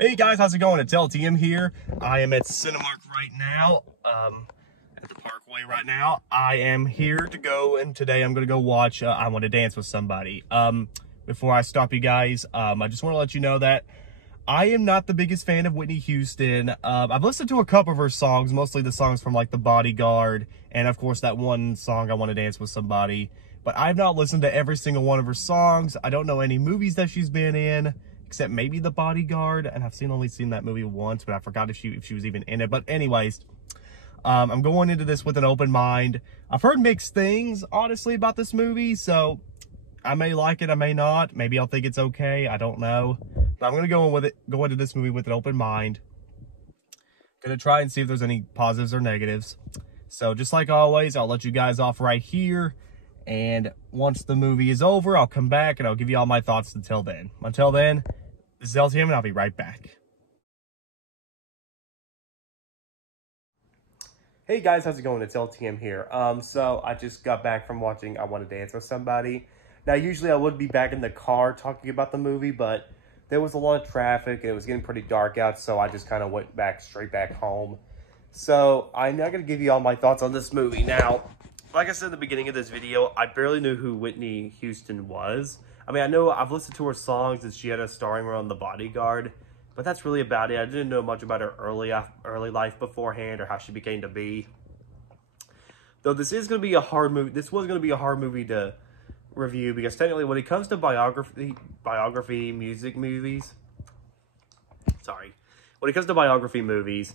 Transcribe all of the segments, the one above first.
Hey guys, how's it going? It's LTM here. I am at Cinemark right now, at the Parkway right now. I am here to go, and today I'm going to go watch I Want to Dance with Somebody. Before I stop you guys, I just want to let you know that I am not the biggest fan of Whitney Houston. I've listened to a couple of her songs, mostly the songs from like The Bodyguard, and of course that one song, I Want to Dance with Somebody. But I've not listened to every single one of her songs. I don't know any movies that she's been in, except maybe The Bodyguard, and I've only seen that movie once, but I forgot if she was even in it. But anyways, I'm going into this with an open mind. I've heard mixed things, honestly, about this movie, so I may like it, I may not. Maybe I'll think it's okay, I don't know. But I'm gonna go into this movie with an open mind. Gonna try and see if there's any positives or negatives. So just like always, I'll let you guys off right here. And once the movie is over, I'll come back and I'll give you all my thoughts until then. Until then, this is LTM and I'll be right back. Hey guys, how's it going? It's LTM here. So I just got back from watching I Want to Dance with Somebody. Now, usually I would be back in the car talking about the movie, but there was a lot of traffic and it was getting pretty dark out, so I just kind of went straight back home. So I'm now going to give you all my thoughts on this movie. Now, like I said at the beginning of this video, I barely knew who Whitney Houston was. I mean, I know I've listened to her songs and she had a starring role in The Bodyguard, but that's really about it. I didn't know much about her early life beforehand or how she became to be. Though this is going to be a hard movie. This was going to be a hard movie to review because technically when it comes to biography music movies, when it comes to biography movies,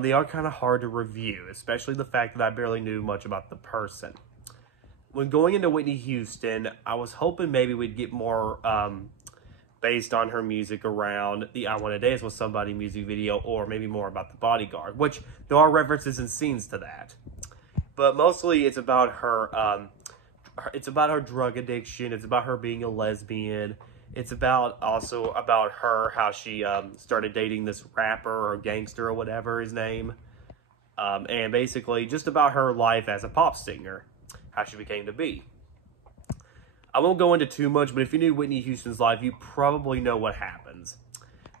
they are kind of hard to review, especially the fact that I barely knew much about the person. When going into Whitney Houston, I was hoping maybe we'd get more based on her music around the I Want to Dance with Somebody music video, or maybe more about The Bodyguard, which there are references and scenes to that. But mostly it's about her, drug addiction, it's about her being a lesbian, it's also about her, how she started dating this rapper or gangster or whatever his name. And basically just about her life as a pop singer, how she became to be. I won't go into too much, but if you knew Whitney Houston's life, you probably know what happens.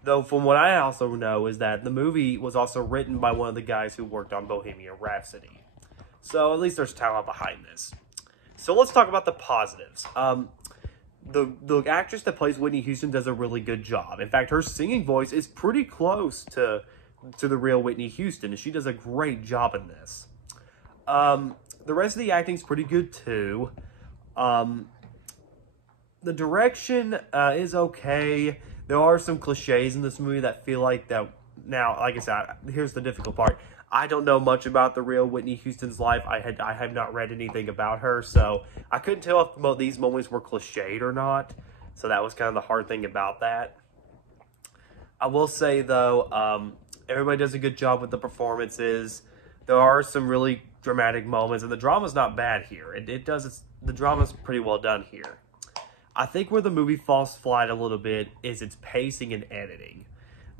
Though from what I also know is that the movie was also written by one of the guys who worked on Bohemian Rhapsody. So at least there's talent behind this. So let's talk about the positives. The actress that plays Whitney Houston does a really good job. In fact, her singing voice is pretty close to the real Whitney Houston, and she does a great job in this. The rest of the acting's pretty good too. The direction is okay. There are some cliches in this movie that feel like that. Now, like I said, here's the difficult part. I don't know much about the real Whitney Houston's life. I have not read anything about her, so I couldn't tell if these moments were cliched or not. So that was kind of the hard thing about that. I will say, though, everybody does a good job with the performances. There are some really dramatic moments, and the drama's not bad here. The drama's pretty well done here. I think where the movie falls flat a little bit is its pacing and editing.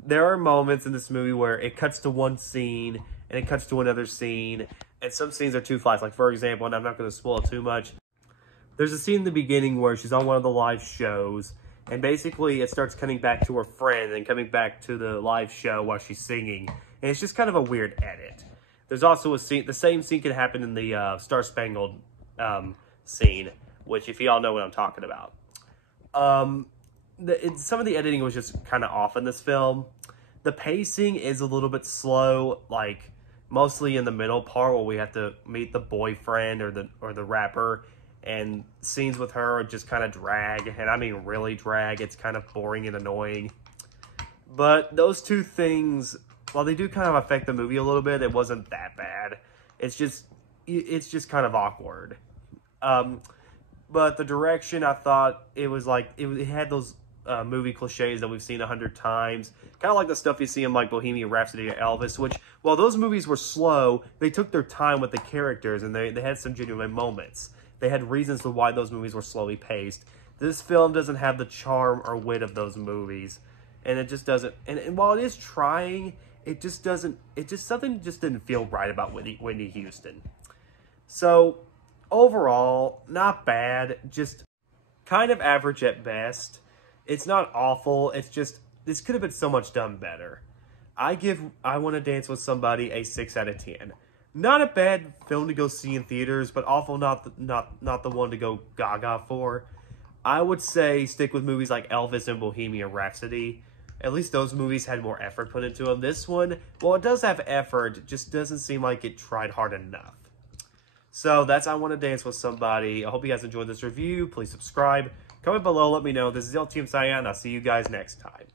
There are moments in this movie where it cuts to one scene and it cuts to another scene, and some scenes are too flat. Like, for example, and I'm not going to spoil it too much, there's a scene in the beginning where she's on one of the live shows, and basically it starts cutting back to her friend and coming back to the live show while she's singing, and it's just kind of a weird edit. There's also a scene, the same scene can happen in the Star Spangled scene, which, if y'all know what I'm talking about. Some of the editing was just kind of off in this film. The pacing is a little bit slow, like mostly in the middle part where we have to meet the boyfriend or the rapper, and scenes with her just kind of drag, and I mean really drag. It's kind of boring and annoying. But those two things, while they do kind of affect the movie a little bit, it wasn't that bad. It's just kind of awkward. But the direction, I thought it was like, it had those movie cliches that we've seen 100 times. Kind of like the stuff you see in like Bohemian Rhapsody or Elvis, which, while those movies were slow, they took their time with the characters and they had some genuine moments. They had reasons for why those movies were slowly paced. This film doesn't have the charm or wit of those movies. And it just doesn't, and while it is trying, something just didn't feel right about Whitney Houston. So, overall, not bad, just kind of average at best. It's not awful, it's just this could have been so much done better. I give I Want to Dance with Somebody a 6 out of 10. Not a bad film to go see in theaters, but awful not the one to go gaga for. I would say stick with movies like Elvis and Bohemian Rhapsody. At least those movies had more effort put into them. This one, well, it does have effort, it just doesn't seem like it tried hard enough. So that's I Want to Dance with Somebody. I hope you guys enjoyed this review. Please subscribe. Comment below, let me know. This is Team Cyan. I'll see you guys next time.